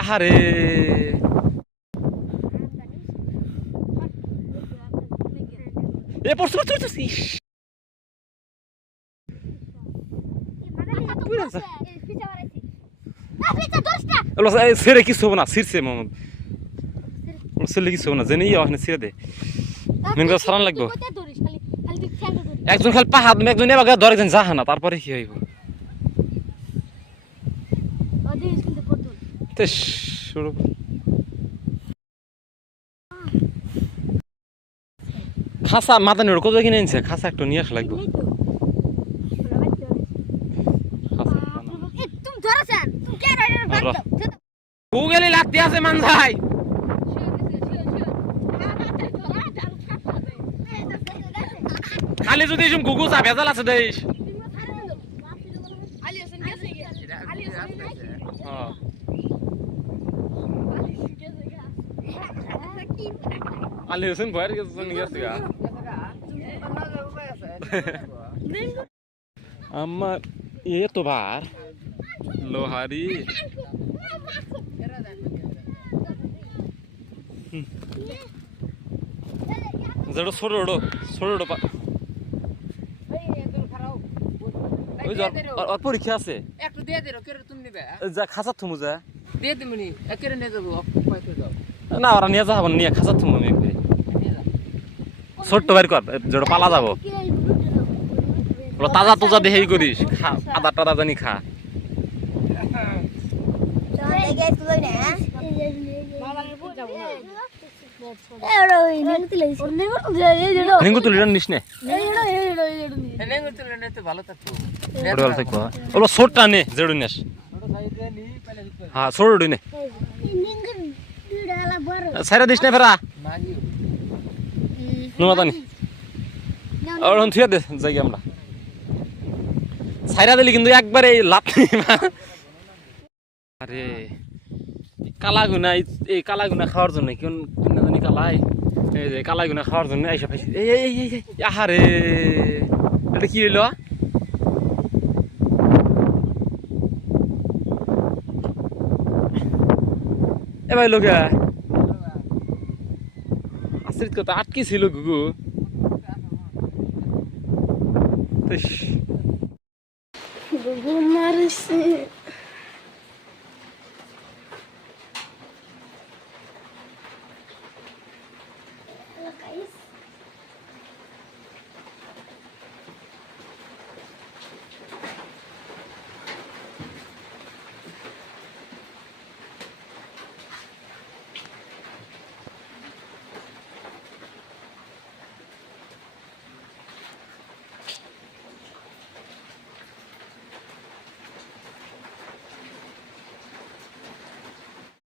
আহারে। এ পড়ছে পড়ছে পড়ছে ইস, ওগুলো এই ছেড়ে না ছিঁড়ছে মোহাম্মদ কিছু হবে না জেনে ইয়ে ছিঁড়ে দে। মেন কথা সারান লাগবো। একজন খালি পাহাড় একজন এবার ধরে একজন যাহা না তারপরে কি হইব? তেস শুরু। কর। খাসা মাথা কোথায় কিনে এনেছে? খাসা একটু নিয়ে আসা লাগবো। গুগলে লাগতে আছে মানজাই। খালি যদি গুগু চা ভেজাল আছে দেশ। হ্যাঁ। আলি হোসেন ভয়ের গেছে নিয়ে গেছে গা আমার এ তো বার লোহারি যেটা ছোট ছোট ছোট ছোট পা- ওই যে ওর- ওর- ওর পরীক্ষা আছে একটু দিয়ে দিল কেন তুমি নিবে যা খাঁচা থুমু যা দিয়ে দিবনি একেরে নিয়ে যাব পয়সা দাও না ওরা নিয়ে যাব নিয়ে থুমু আমি একবারে। ছোট্ট বাইর কর যেটা পালা যাব। তাজা তোজা দেহেই করিস খা আদা টাদা জানি খা। নিস নে এনে তুলে নিতে ভালো থাকতো ওটা ভালো থাকব ওগুলো ছোটটা নে যেড়ু হ্যাঁ ছোট নে সাইরা দিস না ফেরা। মাগি নুনা তানি। ওরকম থুয়ে দে যাই আমরা। সাইরা দিলি কিন্তু একবারে আরে এই কালা গুনা এই- কালা গুনা খাওয়ার জন্য কোন কোন না জানি কালাই? এই যে কালা গুনা খাওয়ার জন্য এইসব খাইছি এই এই এই আহারে এটা কি হইল? এ ভাই লোকা। আশ্রিত কথা। আটকে ছিল গুগু? গুগু মারছে।